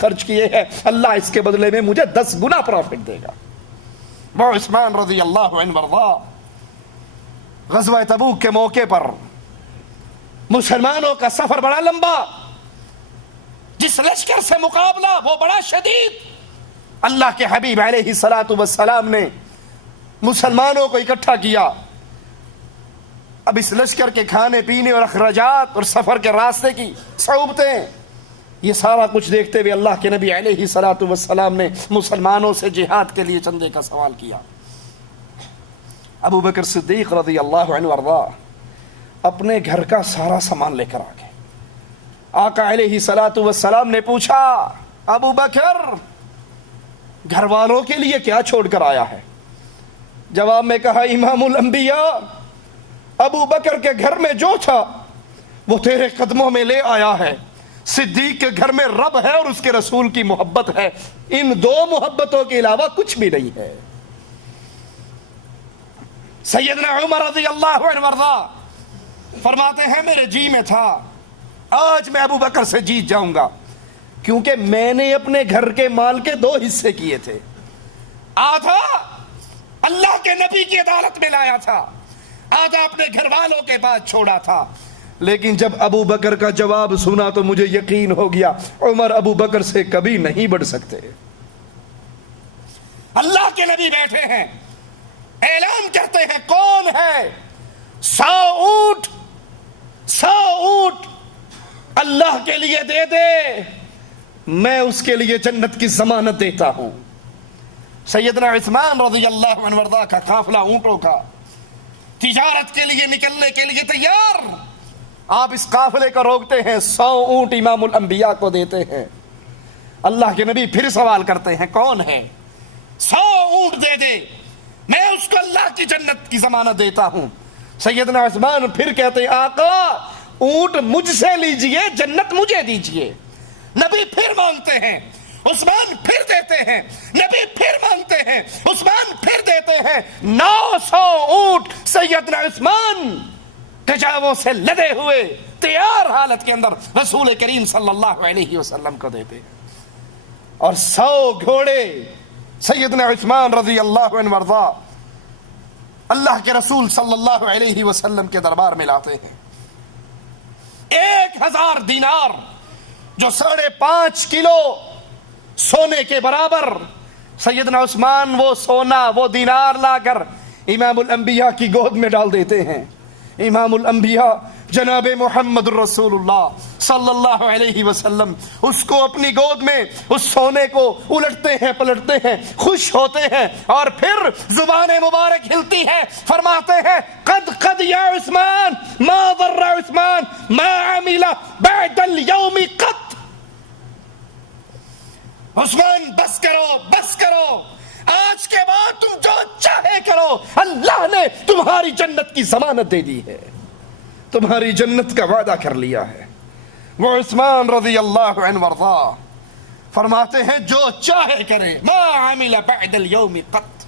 خرچ کیے ہیں، اللہ اس کے بدلے میں مجھے 10 گنا پروفٹ دے گا۔ وہ عثمان رضی اللہ عنہ وارضا غزوہ تبوک کے موقع پر مسلمانوں کا سفر بڑا لمبا، جس لشکر سے مقابلہ وہ بڑا شدید، اللہ کے حبیب علیہ الصلوۃ والسلام نے مسلمانوں کو اکٹھا کیا۔ اب اس لشکر کے کھانے پینے اور اخراجات اور سفر کے راستے کی صعوبتیں، یہ سارا کچھ دیکھتے ہوئے اللہ کے نبی علیہ الصلوۃ والسلام نے مسلمانوں سے جہاد کے لیے چندے کا سوال کیا۔ ابو بکر صدیق رضی اللہ عنہ وارضا اپنے گھر کا سارا سامان لے کر آ گئے۔ آقا علیہ الصلوۃ والسلام نے پوچھا، ابو بکر گھر والوں کے لیے کیا چھوڑ کر آیا ہے؟ جواب میں کہا، امام الانبیاء ابو بکر کے گھر میں جو تھا وہ تیرے قدموں میں لے آیا ہے۔ صدیق کے گھر میں رب ہے اور اس کے رسول کی محبت ہے، ان 2 محبتوں کے علاوہ کچھ بھی نہیں ہے۔ سیدنا عمر رضی اللہ عنہ وارضا فرماتے ہیں، میرے جی میں تھا آج میں ابو بکر سے جیت جاؤں گا، کیونکہ میں نے اپنے گھر کے مال کے 2 حصے کیے تھے، آدھا اللہ کے نبی کی عدالت میں لایا تھا، آدھا اپنے گھر والوں کے پاس چھوڑا تھا۔ لیکن جب ابو بکر کا جواب سنا تو مجھے یقین ہو گیا عمر ابو بکر سے کبھی نہیں بڑھ سکتے۔ اللہ کے نبی بیٹھے ہیں، اعلان کرتے ہیں، کون ہے 100 اونٹ اللہ کے لیے دے دے، میں اس کے لیے جنت کی ضمانت دیتا ہوں۔ سیدنا عثمان رضی اللہ عنہ وارضا کا قافلہ اونٹوں کا تجارت کے لیے نکلنے کے لیے تیار، آپ اس قافلے کو روکتے ہیں، 100 اونٹ امام الانبیاء کو دیتے ہیں۔ اللہ کے نبی پھر سوال کرتے ہیں، کون ہے 100 اونٹ دے دے، میں اس کو اللہ کی جنت کی ضمانت دیتا ہوں۔ سیدنا عثمان پھر کہتے ہیں، آقا اونٹ مجھ سے لیجئے، جنت مجھے دیجئے۔ نبی پھر مانگتے ہیں، عثمان پھر دیتے ہیں، نبی پھر مانگتے ہیں، عثمان پھر دیتے ہیں۔ 900 اونٹ سیدنا عثمان کجاووں سے لدے ہوئے تیار حالت کے اندر رسول کریم صلی اللہ علیہ وسلم کو دیتے ہیں، اور 100 گھوڑے سیدنا عثمان رضی اللہ عنہ وارضا اللہ کے رسول صلی اللہ علیہ وسلم کے دربار میں لاتے ہیں۔ 1000 دینار جو 5.5 کلو سونے کے برابر، سیدنا عثمان وہ سونا وہ دینار لا کر امام الانبیاء کی گود میں ڈال دیتے ہیں۔ امام الانبیاء جناب محمد الرسول اللہ صلی اللہ علیہ وسلم اس کو اپنی گود میں اس سونے کو الٹتے ہیں پلٹتے ہیں، خوش ہوتے ہیں، اور پھر زبان مبارک ہلتی ہے، فرماتے ہیں، قد یا عثمان ما ضر عثمان ما عمل بعد اليوم قط۔ عثمان بس کرو، آج کے بعد تم جو چاہے کرو، اللہ نے تمہاری جنت کی ضمانت دے دی ہے، تمہاری جنت کا وعدہ کر لیا ہے۔ وہ عثمان رضی اللہ عنہ وارضا فرماتے ہیں، جو چاہے کرے، ما عمل بعد اليوم قط،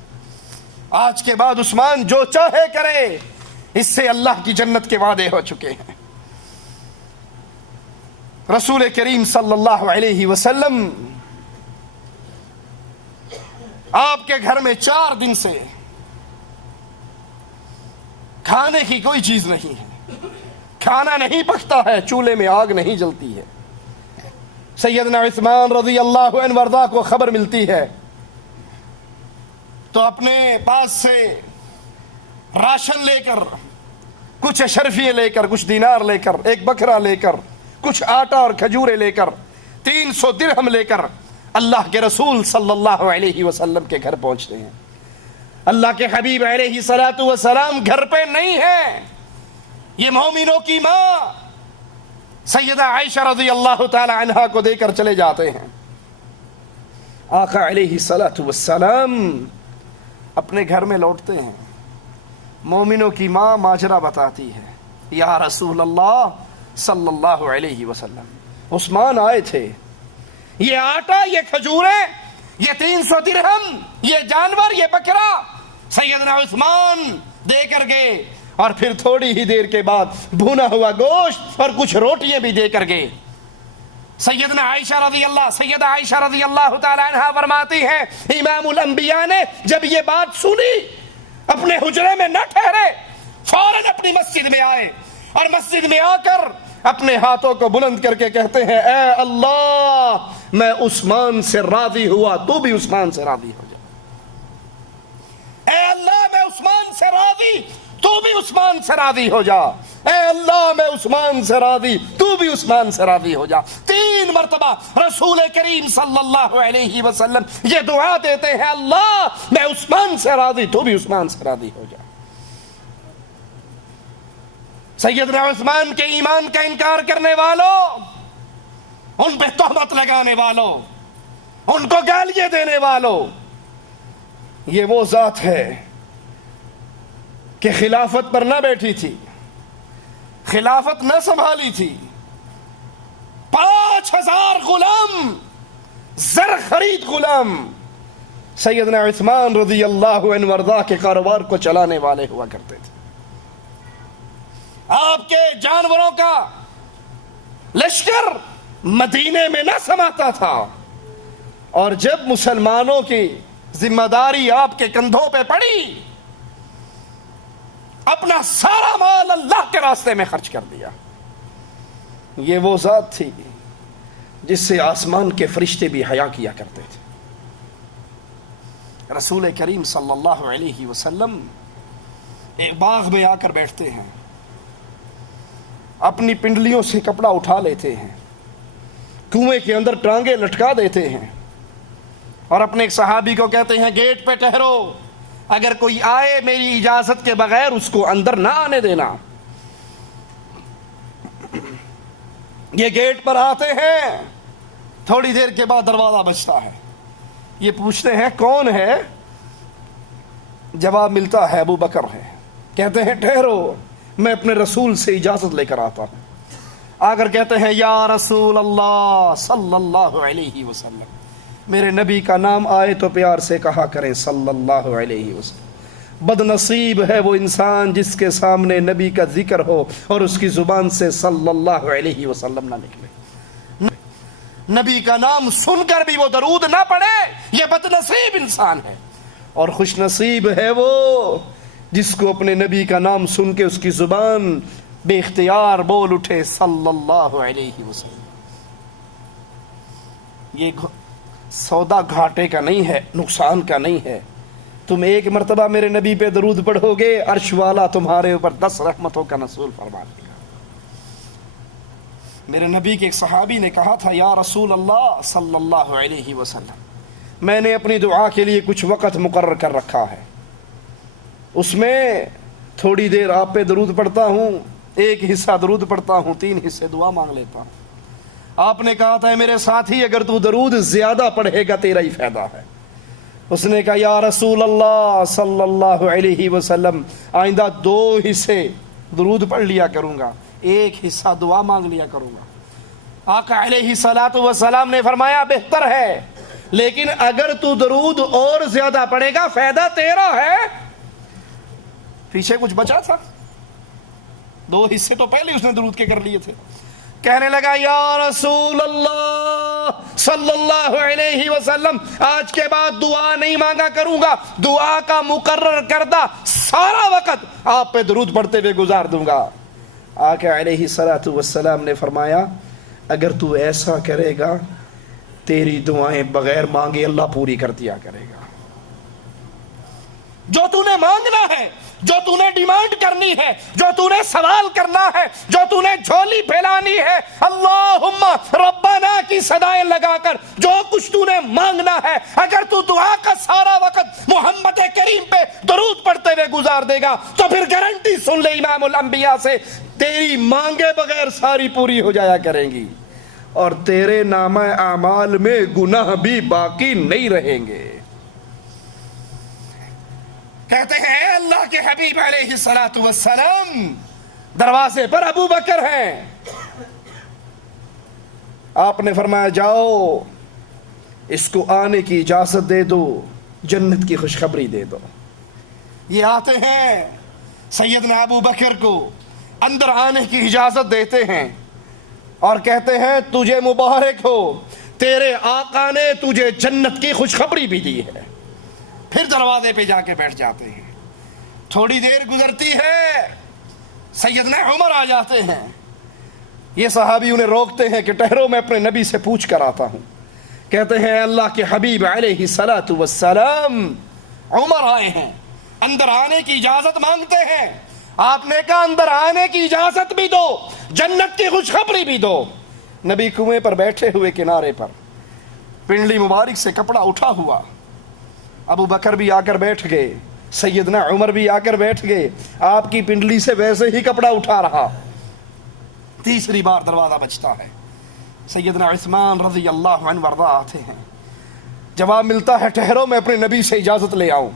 آج کے بعد عثمان جو چاہے کرے، اس سے اللہ کی جنت کے وعدے ہو چکے ہیں۔ رسول کریم صلی اللہ علیہ وسلم آپ کے گھر میں 4 دن سے کھانے کی کوئی چیز نہیں ہے، کھانا نہیں پکتا ہے، چولہے میں آگ نہیں جلتی ہے۔ سیدنا عثمان رضی اللہ عنہ وارضا کو خبر ملتی ہے تو اپنے پاس سے راشن لے کر، کچھ اشرفیے لے کر، کچھ دینار لے کر، ایک بکرا لے کر، کچھ آٹا اور کھجورے لے کر، 300 درہم لے کر اللہ کے رسول صلی اللہ علیہ وسلم کے گھر پہنچتے ہیں۔ اللہ کے حبیب علیہ الصلوۃ والسلام گھر پہ نہیں ہے، یہ مومنوں کی ماں سیدہ عائشہ رضی اللہ تعالی عنہا کو دے کر چلے جاتے ہیں۔ آقا علیہ الصلوۃ والسلام اپنے گھر میں لوٹتے ہیں، مومنوں کی ماں ماجرا بتاتی ہے، یا رسول اللہ صلی اللہ علیہ وسلم، عثمان آئے تھے، یہ آٹا، یہ کھجوریں، یہ 300 درہم، یہ جانور، یہ بکرا سیدنا عثمان دے کر گئے، اور پھر تھوڑی ہی دیر کے بعد بھونا ہوا گوشت اور کچھ روٹیاں بھی دے کر گئے۔ سیدہ عائشہ رضی اللہ تعالی عنہ فرماتی ہیں امام الانبیاء نے جب یہ بات سنی اپنے حجرے میں نہ ٹھہرے، فوراً اپنی مسجد میں آئے اور مسجد میں آ کر اپنے ہاتھوں کو بلند کر کے کہتے ہیں اے اللہ میں عثمان سے راضی ہوا، تو بھی عثمان سے راضی ہو جا۔ اے اللہ میں عثمان سے راضی، تو بھی عثمان سے راضی ہو جا۔ اے اللہ میں عثمان سے راضی، تو بھی عثمان سے راضی ہو جا۔ 3 مرتبہ رسول کریم صلی اللہ علیہ وسلم یہ دعا دیتے ہیں اللہ میں عثمان سے راضی، تو بھی عثمان سے راضی ہو جا۔ سیدنا عثمان کے ایمان کا انکار کرنے والوں، ان پہ تہمت لگانے والوں، ان کو گالیاں دینے والوں، یہ وہ ذات ہے کہ خلافت پر نہ بیٹھی تھی، خلافت نہ سنبھالی تھی، 5000 غلام، زر خرید غلام سیدنا عثمان رضی اللہ عنہ وارضاہ کے کاروبار کو چلانے والے ہوا کرتے تھے۔ آپ کے جانوروں کا لشکر مدینے میں نہ سماتا تھا، اور جب مسلمانوں کی ذمہ داری آپ کے کندھوں پہ پڑی اپنا سارا مال اللہ کے راستے میں خرچ کر دیا۔ یہ وہ ذات تھی جس سے آسمان کے فرشتے بھی حیا کیا کرتے تھے۔ رسول کریم صلی اللہ علیہ وسلم ایک باغ میں آ کر بیٹھتے ہیں، اپنی پنڈلیوں سے کپڑا اٹھا لیتے ہیں، کنویں کے اندر ٹانگیں لٹکا دیتے ہیں اور اپنے ایک صحابی کو کہتے ہیں گیٹ پہ ٹھہرو، اگر کوئی آئے میری اجازت کے بغیر اس کو اندر نہ آنے دینا۔ یہ گیٹ پر آتے ہیں، تھوڑی دیر کے بعد دروازہ بجتا ہے، یہ پوچھتے ہیں کون ہے؟ جواب ملتا ہے ابو بکر ہے۔ کہتے ہیں ٹھہرو میں اپنے رسول سے اجازت لے کر آتا ہوں۔ آ کر کہتے ہیں یا رسول اللہ صلی اللہ علیہ وسلم، میرے نبی کا نام آئے تو پیار سے کہا کریں صلی اللہ علیہ وسلم۔ بد نصیب ہے وہ انسان جس کے سامنے نبی کا ذکر ہو اور اس کی زبان سے صلی اللہ علیہ وسلم نہ نکلے، نبی کا نام سن کر بھی وہ درود نہ پڑھے، یہ بد نصیب انسان ہے۔ اور خوش نصیب ہے وہ جس کو اپنے نبی کا نام سن کے اس کی زبان بے اختیار بول اٹھے صلی اللہ علیہ وسلم۔ یہ سودا گھاٹے کا نہیں ہے، نقصان کا نہیں ہے۔ تم ایک مرتبہ میرے نبی پہ درود پڑھو گے، عرش والا تمہارے اوپر 10 رحمتوں کا نزول فرما دے گا۔ میرے نبی کے ایک صحابی نے کہا تھا یا رسول اللہ صلی اللہ علیہ وسلم، میں نے اپنی دعا کے لیے کچھ وقت مقرر کر رکھا ہے، اس میں تھوڑی دیر آپ پہ درود پڑھتا ہوں، ایک حصہ درود پڑھتا ہوں، 3 حصے دعا مانگ لیتا ہوں۔ آپ نے کہا تھا میرے ساتھی اگر تو درود زیادہ پڑھے گا تیرا ہی فائدہ ہے۔ اس نے کہا یا رسول اللہ صلی اللہ علیہ وسلم، آئندہ 2 حصے درود پڑھ لیا کروں گا، 1 حصہ دعا مانگ لیا کروں گا۔ آقا علیہ الصلوۃ والسلام نے فرمایا بہتر ہے، لیکن اگر تو درود اور زیادہ پڑھے گا فائدہ تیرا ہے۔ پیچھے کچھ بچا تھا، 2 حصے تو پہلے اس نے درود کے کر لیے تھے۔ کہنے لگا یا رسول اللہ صلی اللہ علیہ وسلم، آج کے بعد دعا نہیں مانگا کروں گا، دعا کا مقرر کردہ سارا وقت آپ پہ درود پڑھتے ہوئے گزار دوں گا۔ آقا علیہ الصلوۃ والسلام نے فرمایا اگر تو ایسا کرے گا تیری دعائیں بغیر مانگے اللہ پوری کر دیا کرے گا۔ جو تو نے مانگنا ہے، جو تو نے ڈیمانڈ کرنی ہے، جو تو نے سوال کرنا ہے، جو تو نے جھولی پھیلانی ہے، اللہم ربنا کی صدائیں لگا کر جو کچھ تو نے مانگنا ہے، اگر تو دعا کا سارا وقت محمد کریم پہ درود پڑھتے ہوئے گزار دے گا تو پھر گارنٹی سن لے امام الانبیاء سے، تیری مانگے بغیر ساری پوری ہو جایا کریں گی اور تیرے نامہ اعمال میں گناہ بھی باقی نہیں رہیں گے۔ کہتے ہیں اے اللہ کے حبیب علیہ الصلوۃ والسلام، دروازے پر ابو بکر ہیں۔ آپ نے فرمایا جاؤ اس کو آنے کی اجازت دے دو، جنت کی خوشخبری دے دو۔ یہ آتے ہیں، سیدنا ابو بکر کو اندر آنے کی اجازت دیتے ہیں۔ اور کہتے ہیں تجھے مبارک ہو، تیرے آقا نے تجھے جنت کی خوشخبری بھی دی ہے۔ پھر دروازے پہ جا کے بیٹھ جاتے ہیں۔ تھوڑی دیر گزرتی ہے، سیدنا عمر آ جاتے ہیں۔ یہ صحابی انہیں روکتے ہیں کہ ٹھہرو، میں اپنے نبی سے پوچھ کر آتا ہوں۔ کہتے ہیں اللہ کے حبیب علیہ الصلوۃ والسلام عمر آئے ہیں، اندر آنے کی اجازت مانگتے ہیں۔ آپ نے کہا اندر آنے کی اجازت بھی دو، جنت کی خوشخبری بھی دو۔ نبی کنویں پر بیٹھے ہوئے کنارے پر، پنڈلی مبارک سے کپڑا اٹھا ہوا، ابو بکر بھی آ کر بیٹھ گئے، سیدنا عمر بھی آ کر بیٹھ گئے، آپ کی پنڈلی سے ویسے ہی کپڑا اٹھا رہا۔ تیسری بار دروازہ بجتا ہے، سیدنا عثمان رضی اللہ عنہ وارضہ آتے ہیں۔ جواب ملتا ہے ٹھہرو، میں اپنے نبی سے اجازت لے آؤں۔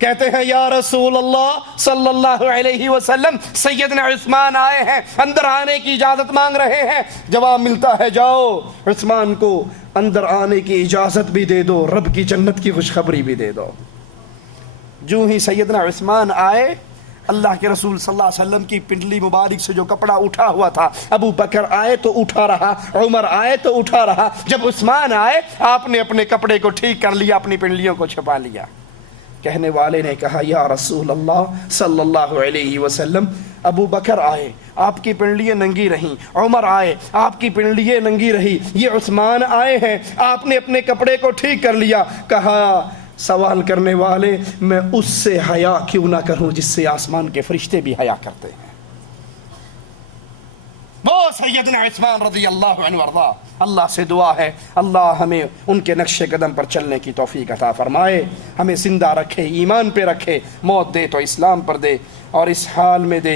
کہتے ہیں یا رسول اللہ صلی اللہ علیہ وسلم، سیدنا عثمان آئے ہیں، اندر آنے کی اجازت مانگ رہے ہیں۔ جواب ملتا ہے جاؤ عثمان کو اندر آنے کی اجازت بھی دے دو، رب کی جنت کی خوشخبری بھی دے دو۔ جو ہی سیدنا عثمان آئے، اللہ کے رسول صلی اللہ علیہ وسلم کی پنڈلی مبارک سے جو کپڑا اٹھا ہوا تھا، ابو بکر آئے تو اٹھا رہا، عمر آئے تو اٹھا رہا۔ جب عثمان آئے، آپ نے اپنے کپڑے کو ٹھیک کر لیا، اپنی پنڈلیوں کو چھپا لیا۔ کہنے والے نے کہا یا رسول اللہ صلی اللہ علیہ وسلم، ابو بکر آئے، آپ کی پنڈلیاں ننگی رہیں، عمر آئے، آپ کی پنڈلیاں ننگی رہی، یہ عثمان آئے ہیں، آپ نے اپنے کپڑے کو ٹھیک کر لیا۔ کہا سوال کرنے والے، میں اس سے حیا کیوں نہ کروں جس سے آسمان کے فرشتے بھی حیا کرتے ہیں۔ وہ سیدنا عثمان رضی اللہ عنہ وارضہ، اللہ سے دعا ہے اللہ ہمیں ان کے نقش قدم پر چلنے کی توفیق عطا فرمائے، ہمیں زندہ رکھے، ایمان پہ رکھے، موت دے تو اسلام پر دے، اور اس حال میں دے